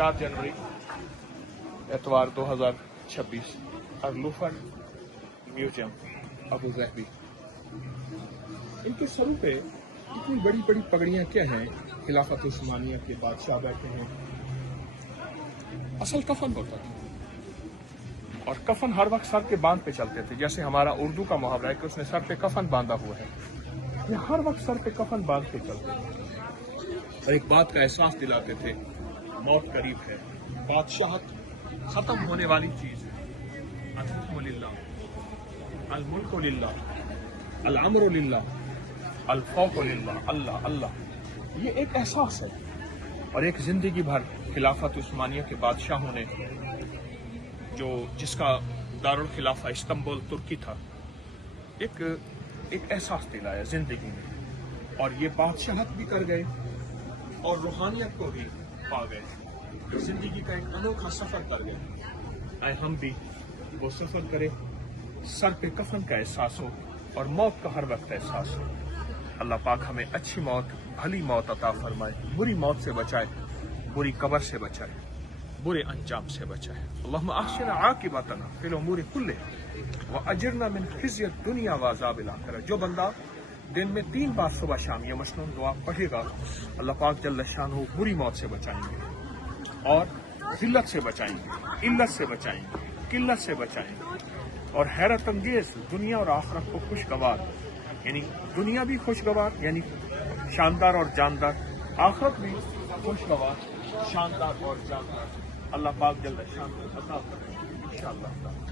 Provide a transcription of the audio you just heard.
4 जनवरी एतवार 2026 अर्लूफन museum Abu Dhabi. इनके सरों पे इतनी बड़ी बड़ी पगड़ियां क्या हैं? खिलाफत उस्मानिया के बादशाह बैठे हैं। असल कफन होता था और कफन हर वक्त सर के बांध पे चलते थे। जैसे हमारा उर्दू का मुहावरा है कि उसने सर पे कफन बांधा हुआ है, ये हर वक्त सर पे कफन बांध के चलते थे और एक बात का एहसास दिलाते थे, मौत करीब है, बादशाहत खत्म होने वाली चीज है। अल-हुक्मु लिल्लाह, अल-मुल्कु लिल्लाह, अल-अम्रु लिल्लाह, अल-खौफु लिल्लाह, अल्लाह अल्लाह। ये एक एहसास है और एक जिंदगी भर खिलाफत उस्मानिया के बादशाहों ने जिसका दारुल खिलाफा इस्तांबुल तुर्की था, एक एहसास दिलाया जिंदगी में, और ये बादशाहत भी कर गए और रूहानियत को भी पा गए। जिंदगी का एक अनोखा सफर कर गए। आए हम भी वो सफर करें, सर पे कफन का एहसास हो और मौत का हर वक्त एहसास हो। अल्लाह पाक हमें अच्छी मौत, भली मौत अता फरमाए, बुरी मौत से बचाए, बुरी कब्र से बचाए, बुरे अंजाम से बचाए। अल्लाहुम्मा अहसिन आकिबतना फिल उमूरि कुल्लिहा व अजिरना मिन खिज़्यि दुनिया व अज़ाबिल आखिरह। जो बंदा दिन में 3 बार सुबह शाम ये मशनून दुआ पढ़ेगा, अल्लाह पाक जल्ल शानहू बुरी मौत से बचाएंगे और जिल्लत से बचाएंगे, इल्लत से बचाएंगे, किल्लत से बचाएंगे और हैरत अंगेज दुनिया और आखिरत को खुशगवार, यानी दुनिया भी खुशगवार यानी शानदार और जानदार, आखिरत भी खुशगवार, शानदार और जानदार अल्लाह पाक जल्ल शानहू अता फरमाए इंशाअल्लाह।